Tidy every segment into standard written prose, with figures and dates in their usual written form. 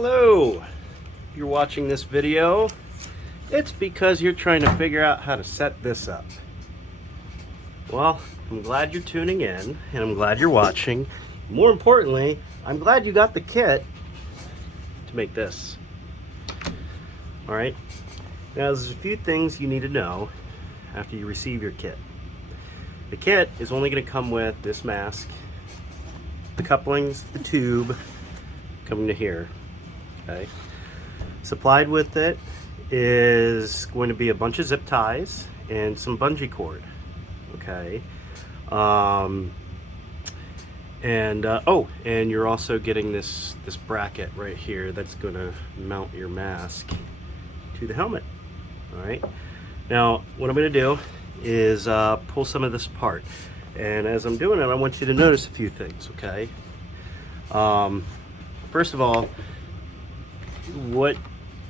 Hello! If you're watching this video, it's because you're trying to figure out how to set this up. Well, I'm glad you're tuning in, and I'm glad you're watching. More importantly, I'm glad you got the kit to make this. Alright, now there's a few things you need to know after you receive your kit. The kit is only going to come with this mask, the couplings, the tube, coming to here. Okay. Supplied with it is going to be a bunch of zip ties and some bungee cord. Okay. And you're also getting this bracket right here that's going to mount your mask to the helmet. All right. Now, what I'm going to do is pull some of this apart, and as I'm doing it, I want you to notice a few things. Okay. First of all, what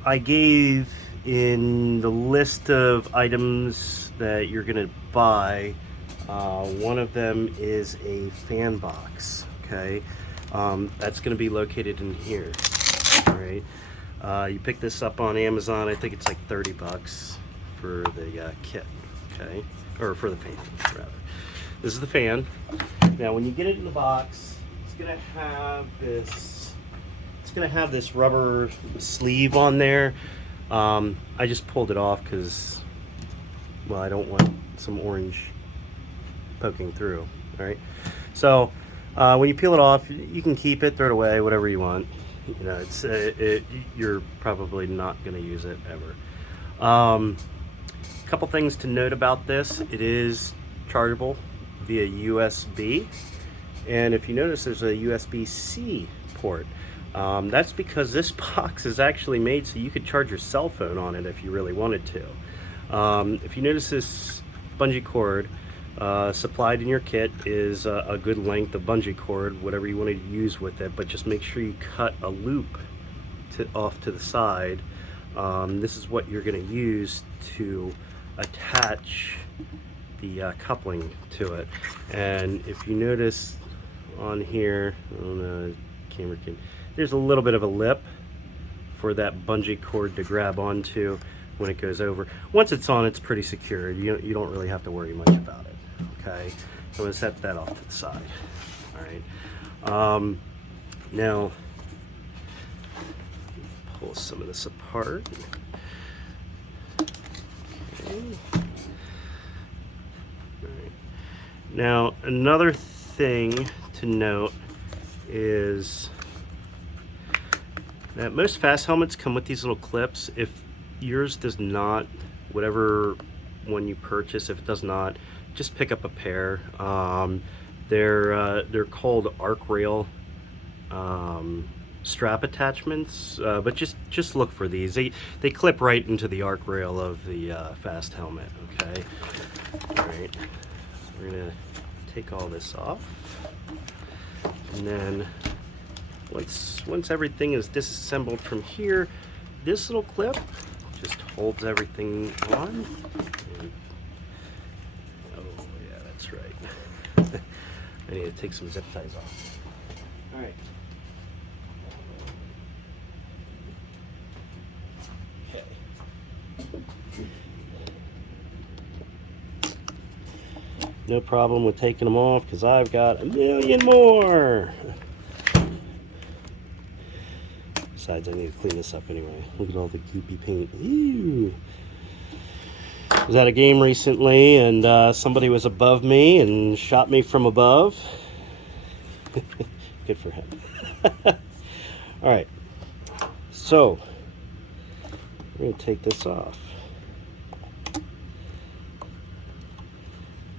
I gave in the list of items that you're going to buy, one of them is a fan box. Okay, that's going to be located in here. All right, you pick this up on Amazon. I think it's like 30 bucks for the kit. Okay, or for the fan rather. This is the fan. Now, when you get it in the box, it's going to have this. It's going to have this rubber sleeve on there. I just pulled it off because, well, I don't want some orange poking through. All right. So when you peel it off, you can keep it, throw it away, whatever you want. You know, you're probably not going to use it ever. A couple things to note about this: it is chargeable via USB, and if you notice, there's a USB-C port. That's because this box is actually made so you could charge your cell phone on it if you really wanted to. If you notice, this bungee cord supplied in your kit is a good length of bungee cord, whatever you want to use with it, but just make sure you cut a loop off to the side. This is what you're going to use to attach the coupling to it. And if you notice on here, I don't know, camera can. There's a little bit of a lip for that bungee cord to grab onto when it goes over. Once it's on, it's pretty secure. You don't really have to worry much about it. Okay, so I'm going to set that off to the side. All right. Now, pull some of this apart. Okay. All right. Now, another thing to note is that most fast helmets come with these little clips. If yours does not, whatever one you purchase, if it does not, just pick up a pair. They're called arc rail strap attachments, but just look for these. They clip right into the arc rail of the fast helmet. Okay. All right. We're gonna take all this off, and then once everything is disassembled from here, this little clip just holds everything on. And, oh yeah, that's right. I need to take some zip ties off. All right. Okay. No problem with taking them off because I've got a million more. Besides, I need to clean this up anyway. Look at all the goopy paint. Ew. I was at a game recently, and somebody was above me and shot me from above. Good for him. All right. So, we're going to take this off.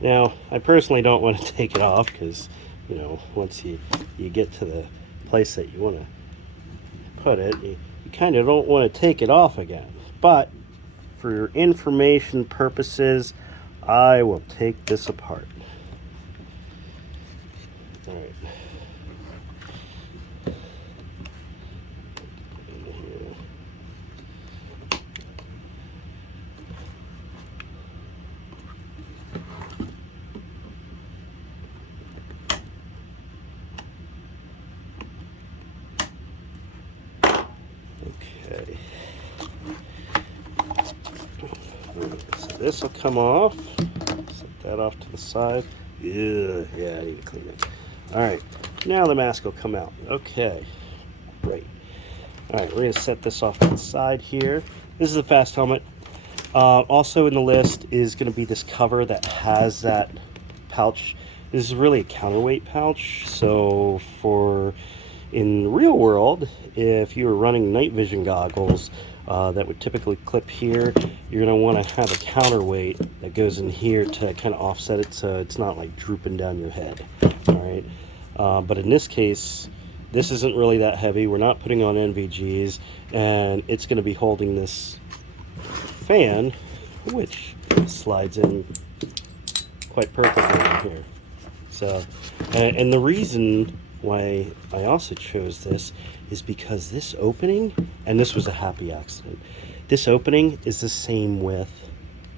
Now, I personally don't want to take it off because, you know, once you get to the place that you want to put it, you kind of don't want to take it off again. But for information purposes, I will take this apart. All right. Okay. So this will come off. Set that off to the side. Yeah, I need to clean it. All right, now the mask will come out. Okay, great. All right, we're gonna set this off to the side here. This is a fast helmet. Also in the list is gonna be this cover that has that pouch. This is really a counterweight pouch. So in the real world, if you were running night vision goggles that would typically clip here, you're gonna wanna have a counterweight that goes in here to kind of offset it so it's not like drooping down your head, all right? But in this case, this isn't really that heavy. We're not putting on NVGs, and it's gonna be holding this fan, which slides in quite perfectly in here. So, and the reason why I also chose this is because this opening, and this was a happy accident, this opening is the same width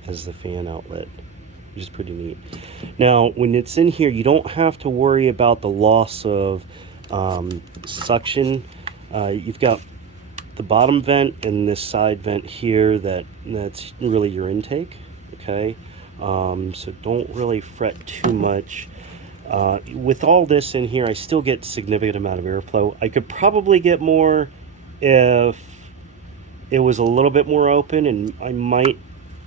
as the fan outlet, which is pretty neat. Now, when it's in here, you don't have to worry about the loss of suction. You've got the bottom vent and this side vent here that's really your intake, okay? So don't really fret too much. With all this in here, I still get significant amount of airflow. I could probably get more if it was a little bit more open, and I might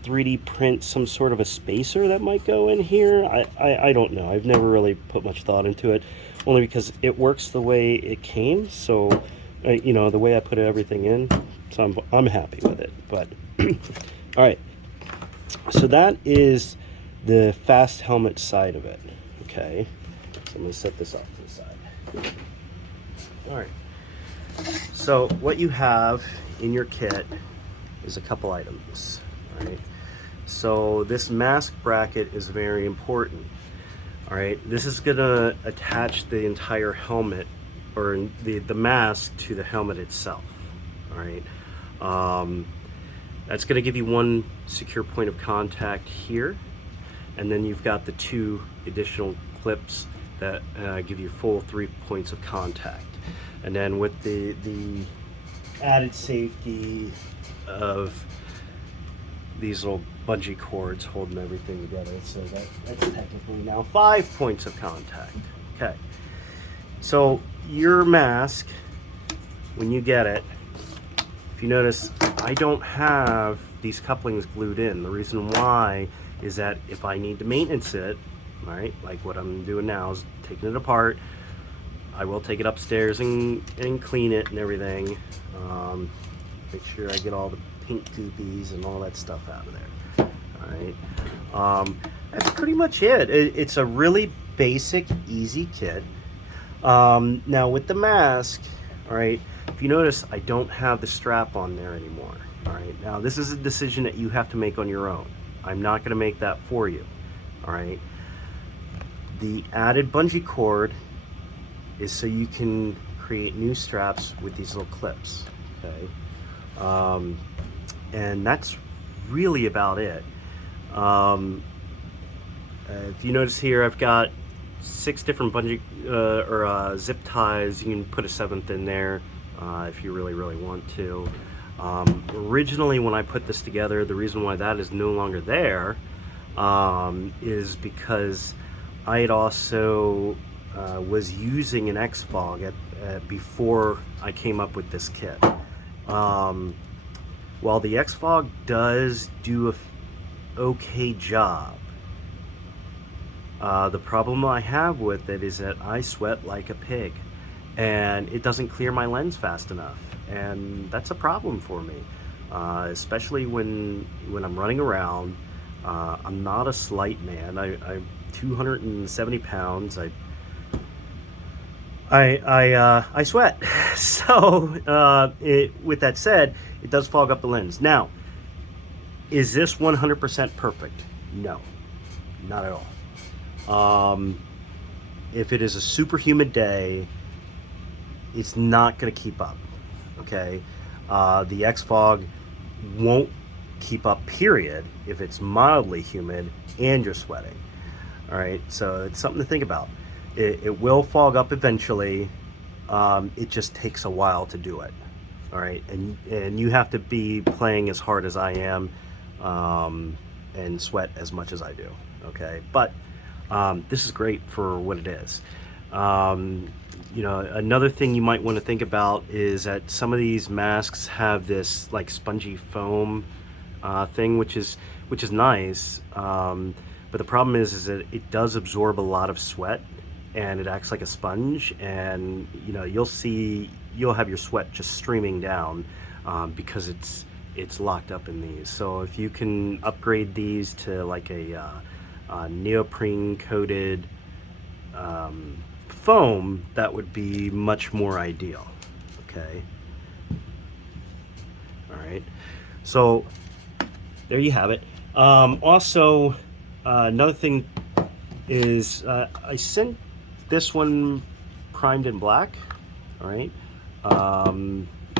3D print some sort of a spacer that might go in here. I don't know. I've never really put much thought into it, only because it works the way it came. So, you know, the way I put everything in, so I'm happy with it. But all right, so that is the fast helmet side of it. Okay, so I'm going to set this off to the side. All right, so what you have in your kit is a couple items. All right, so this mask bracket is very important. All right, this is going to attach the entire helmet, or the mask, to the helmet itself. All right, that's going to give you one secure point of contact here. And then you've got the two additional clips that give you full 3 points of contact. And then with the added safety of these little bungee cords holding everything together, so that's technically now 5 points of contact. Okay, so your mask, when you get it, if you notice, I don't have these couplings glued in. The reason why is that if I need to maintenance it, right, like what I'm doing now is taking it apart, I will take it upstairs and clean it and everything. Make sure I get all the pink goopies and all that stuff out of there. All right, that's pretty much it. It's a really basic, easy kit. Now with the mask, all right, if you notice, I don't have the strap on there anymore. All right, now this is a decision that you have to make on your own. I'm not going to make that for you. All right, the added bungee cord is so you can create new straps with these little clips. Okay, and that's really about it. If you notice here, I've got 6 different bungee zip ties. You can put a 7th in there if you really want to. Originally, when I put this together, the reason why that is no longer there is because I had also was using an X-Fog before I came up with this kit. While the X-Fog does do a okay job, the problem I have with it is that I sweat like a pig, and it doesn't clear my lens fast enough, and that's a problem for me, especially when I'm running around. I'm not a slight man. I'm 270 pounds. I sweat. So with that said, it does fog up the lens. Now, is this 100% perfect? No, not at all. If it is a super humid day, it's not going to keep up. Okay, the X-Fog won't keep up, period, if it's mildly humid and you're sweating. All right, so it's something to think about. It will fog up eventually. It just takes a while to do it. All right, and you have to be playing as hard as I am, and sweat as much as I do. Okay, but this is great for what it is. You know, another thing you might want to think about is that some of these masks have this like spongy foam thing, which is nice. But the problem is that it does absorb a lot of sweat, and it acts like a sponge, and you know, you'll have your sweat just streaming down because it's locked up in these. So if you can upgrade these to like a neoprene coated foam, that would be much more ideal. Okay. All right. So there you have it. Also, another thing is I sent this one primed in black. All right.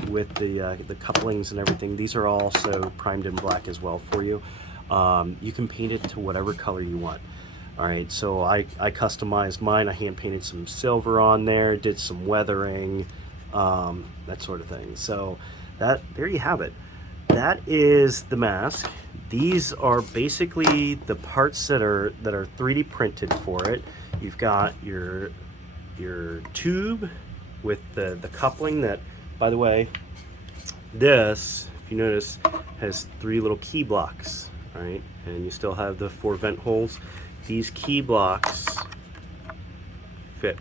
With the couplings and everything. These are also primed in black as well for you. You can paint it to whatever color you want. All right, so I customized mine. I hand painted some silver on there, did some weathering, that sort of thing. So there you have it. That is the mask. These are basically the parts that are 3D printed for it. You've got your tube with the coupling that, by the way, this, if you notice, has 3 little key blocks, right? And you still have the 4 vent holes. These key blocks fit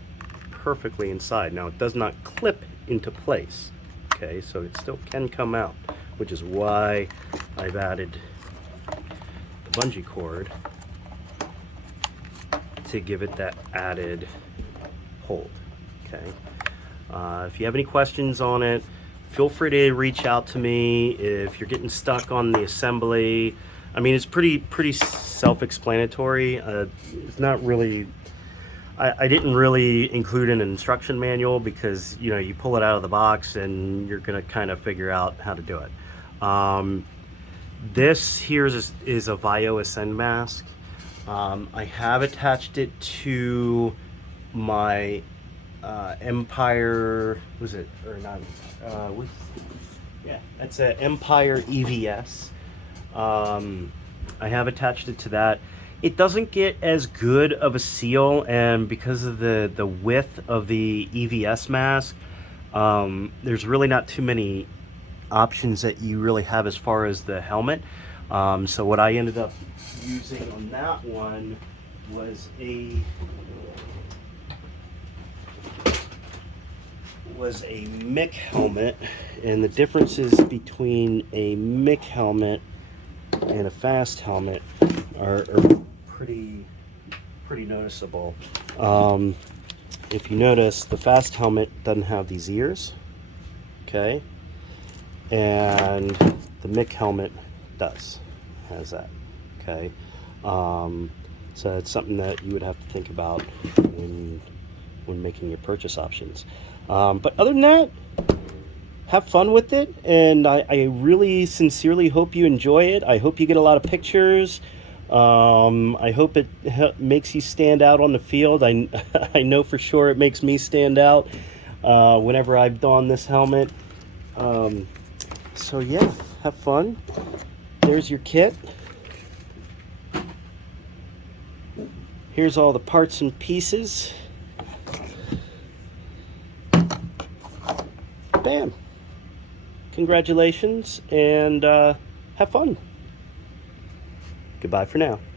perfectly inside. Now, it does not clip into place, okay? So it still can come out, which is why I've added the bungee cord to give it that added hold, okay? If you have any questions on it, feel free to reach out to me. If you're getting stuck on the assembly, I mean, it's pretty self-explanatory. It's not really, I didn't really include an instruction manual because, you know, you pull it out of the box and you're gonna kind of figure out how to do it. This here is a Vio Ascend mask. I have attached it to my Empire, was it, or not, yeah, that's an Empire EVS. I have attached it to that. It doesn't get as good of a seal, and because of the width of the EVS mask, there's really not too many options that you really have as far as the helmet. So what I ended up using on that one was a MIC helmet, and the differences between a MIC helmet and a fast helmet are pretty noticeable. If you notice, the fast helmet doesn't have these ears, okay, and the MIC helmet has that, okay. So it's something that you would have to think about when making your purchase options. But other than that, have fun with it, and I really sincerely hope you enjoy it. I hope you get a lot of pictures. I hope it makes you stand out on the field. I know for sure it makes me stand out whenever I've donned this helmet. So yeah, have fun. There's your kit. Here's all the parts and pieces. Bam. Congratulations, and have fun. Goodbye for now.